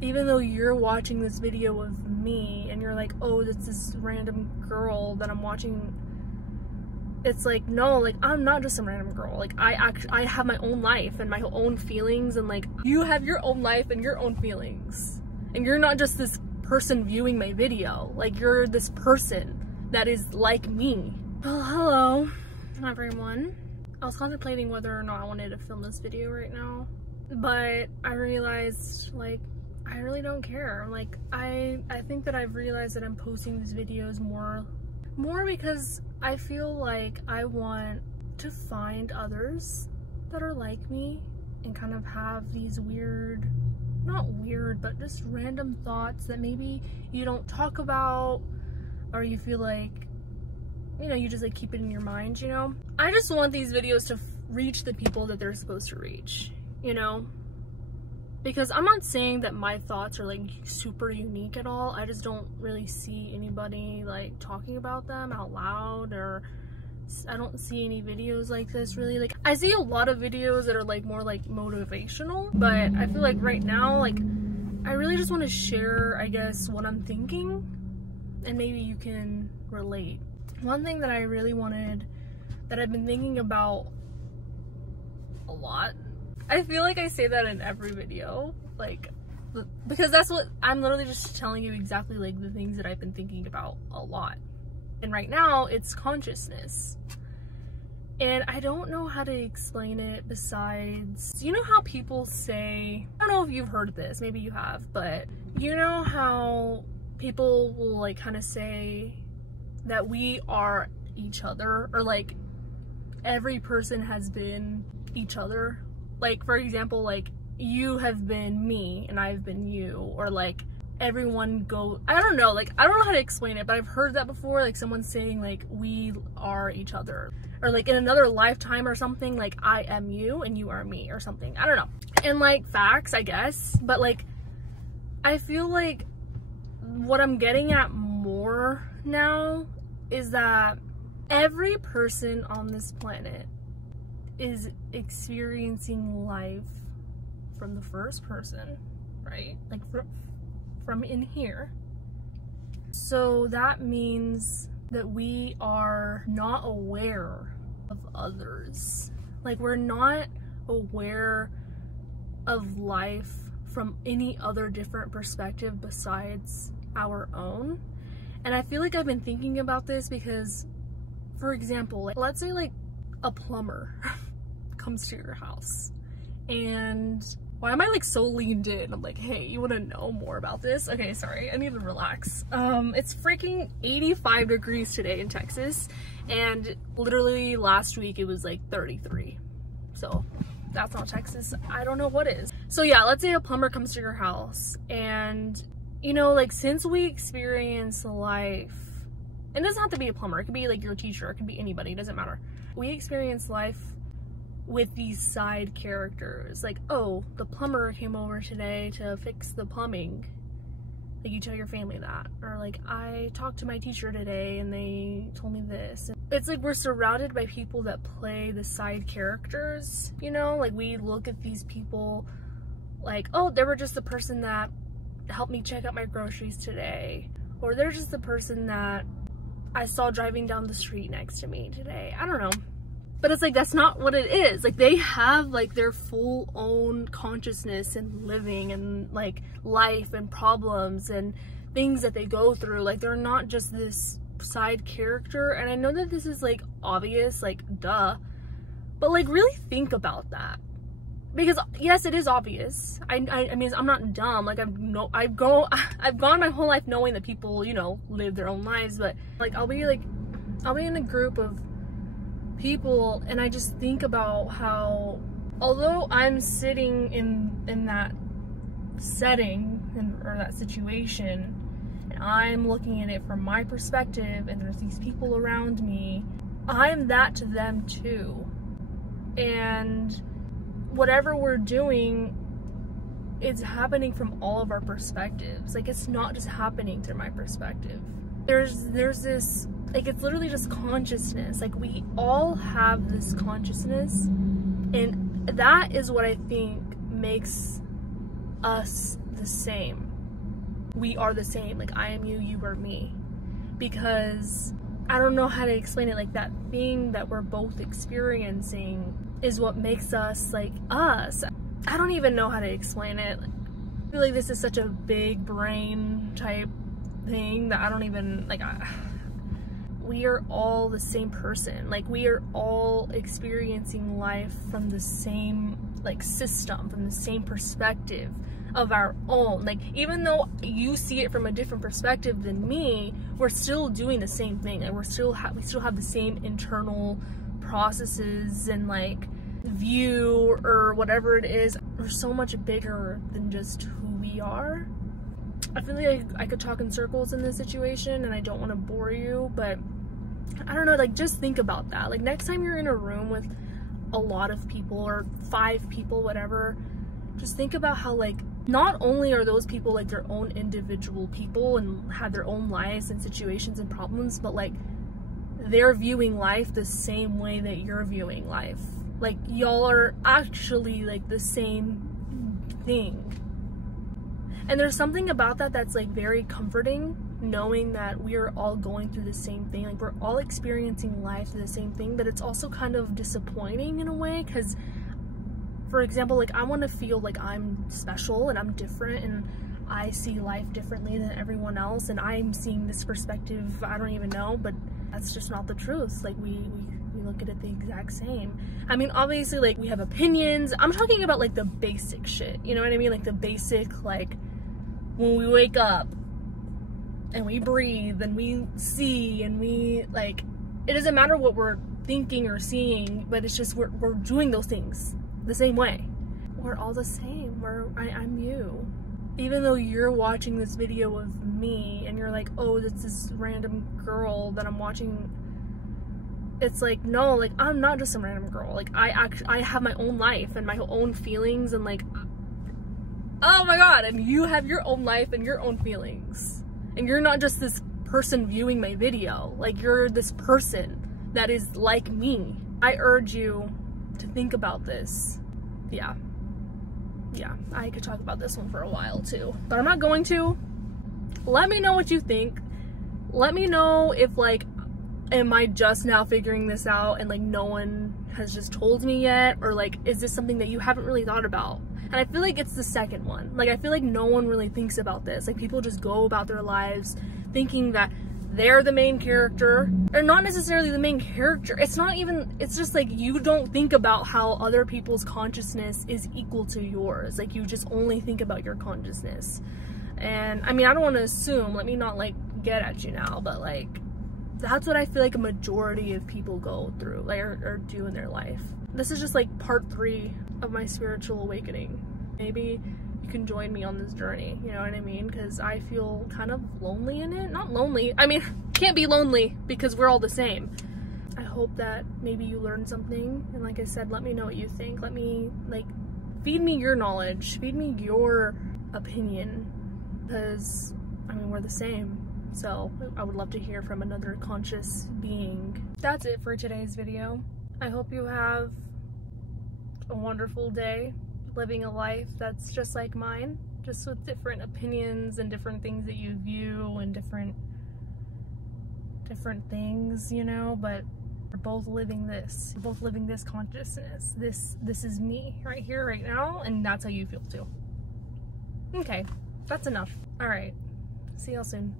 even though you're watching this video of me and you're like, oh, it's this random girl that I'm watching, it's like, no, like, I'm not just some random girl. Like, I have my own life and my own feelings, and like, you have your own life and your own feelings, and you're not just this person viewing my video. Like, you're this person that is like me. Well, hello everyone. I was contemplating whether or not I wanted to film this video right now, but I realized, like, I really don't care. Like, I think that I've realized that I'm posting these videos more because I feel like I want to find others that are like me and kind of have these weird, not weird, but just random thoughts that maybe you don't talk about, or you feel like, you know, you just like keep it in your mind, you know? I just want these videos to reach the people that they're supposed to reach, you know? Because I'm not saying that my thoughts are like super unique at all. I just don't really see anybody like talking about them out loud, or I don't see any videos like this really. Like, I see a lot of videos that are like more like motivational, but I feel like right now, like, I really just want to share, I guess, what I'm thinking, and maybe you can relate. One thing that I really wanted, that I've been thinking about a lot, I feel like I say that in every video, like, because that's what I'm literally just telling you, exactly like the things that I've been thinking about a lot. And right now it's consciousness, and I don't know how to explain it besides, you know how people say, I don't know if you've heard this, maybe you have, but you know how people will like kind of say that we are each other, or like every person has been each other. Like, for example, like, you have been me and I've been you, or like everyone I don't know, like, I don't know how to explain it, but I've heard that before, like someone saying like we are each other, or like in another lifetime or something, like I am you and you are me or something. I don't know. And like facts, I guess, but like I feel like what I'm getting at more now is that every person on this planet is experiencing life from the first person, right? Like from in here. So that means that we are not aware of others. Like, we're not aware of life from any other different perspective besides our own. And I feel like I've been thinking about this because, for example, like, let's say like a plumber comes to your house, and why am I like so leaned in? I'm like, hey, you want to know more about this? Okay, sorry, I need to relax. It's freaking 85 degrees today in Texas, and literally last week it was like 33. So that's not Texas. I don't know what is. So yeah, let's say a plumber comes to your house, and you know, like, since we experience life, and it doesn't have to be a plumber, it could be like your teacher, it could be anybody, it doesn't matter. We experience life with these side characters. Like, oh, the plumber came over today to fix the plumbing. Like, you tell your family that. Or like, I talked to my teacher today and they told me this. It's like we're surrounded by people that play the side characters, you know? Like, we look at these people like, oh, they were just the person that helped me check out my groceries today. Or they're just the person that I saw driving down the street next to me today. I don't know. But it's like, that's not what it is. Like, they have like their full own consciousness and living and like life and problems and things that they go through. Like, they're not just this side character. And I know that this is like obvious, like, duh, but like, really think about that. Because yes, it is obvious. I mean, I'm not dumb. Like, I've gone my whole life knowing that people, you know, live their own lives, but like, I'll be in a group of people, and I just think about how, although I'm sitting in that setting or that situation, and I'm looking at it from my perspective, and there's these people around me, I'm that to them too. And whatever we're doing, it's happening from all of our perspectives. Like, it's not just happening through my perspective. There's this, like, it's literally just consciousness. Like, we all have this consciousness, and that is what I think makes us the same. We are the same. Like, I am you, you are me. Because I don't know how to explain it. Like, that thing that we're both experiencing is what makes us like us. I don't even know how to explain it. I feel like this is such a big brain type thing that I don't even like. We are all the same person. Like, we are all experiencing life from the same like system, from the same perspective of our own. Like, even though you see it from a different perspective than me, we're still doing the same thing. Like, we still have the same internal processes and like view or whatever it is. We're so much bigger than just who we are. I feel like I could talk in circles in this situation, and I don't want to bore you, but I don't know, like, just think about that. Like, next time you're in a room with a lot of people or 5 people, whatever, just think about how, like, not only are those people like their own individual people and have their own lives and situations and problems, but like they're viewing life the same way that you're viewing life. Like, y'all are actually like the same thing. And there's something about that that's like very comforting, knowing that we are all going through the same thing. Like, we're all experiencing life through the same thing, but it's also kind of disappointing in a way, because for example, like, I want to feel like I'm special and I'm different and I see life differently than everyone else, and I'm seeing this perspective I don't even know, but that's just not the truth. Like, we look at it the exact same. I mean, obviously, like, we have opinions. I'm talking about like the basic shit, you know what I mean? Like the basic, like, when we wake up and we breathe and we see and we, like, it doesn't matter what we're thinking or seeing, but it's just we're doing those things the same way. We're all the same. I'm you. Even though you're watching this video of me and you're like, oh, it's this random girl that I'm watching, it's like, no, like, I'm not just some random girl. Like, I have my own life and my own feelings, and like, oh my god, and you have your own life and your own feelings. And you're not just this person viewing my video. Like, you're this person that is like me. I urge you to think about this. Yeah, I could talk about this one for a while too, but I'm not going to. Let me know what you think. Let me know if, like, am I just now figuring this out and like no one has just told me yet, or like, is this something that you haven't really thought about? And I feel like it's the second one. Like, I feel like no one really thinks about this. Like, people just go about their lives thinking that they're the main character, or not necessarily the main character. It's not even, it's just like, you don't think about how other people's consciousness is equal to yours. Like, you just only think about your consciousness. And I mean, I don't want to assume, let me not like get at you now, but like, that's what I feel like a majority of people go through, like, or do in their life. This is just like part 3 of my spiritual awakening. Maybe you can join me on this journey, you know what I mean? Because I feel kind of lonely in it. Not lonely, I mean, can't be lonely because we're all the same. I hope that maybe you learned something, and like I said, let me know what you think. Let me, like, feed me your knowledge, feed me your opinion, because I mean, we're the same. So I would love to hear from another conscious being. That's it for today's video. I hope you have a wonderful day, living a life that's just like mine, just with different opinions and different things that you view and different things, you know, but we're both living this. We're both living this consciousness. This is me right here, right now, and that's how you feel too. Okay, that's enough. All right, see y'all soon.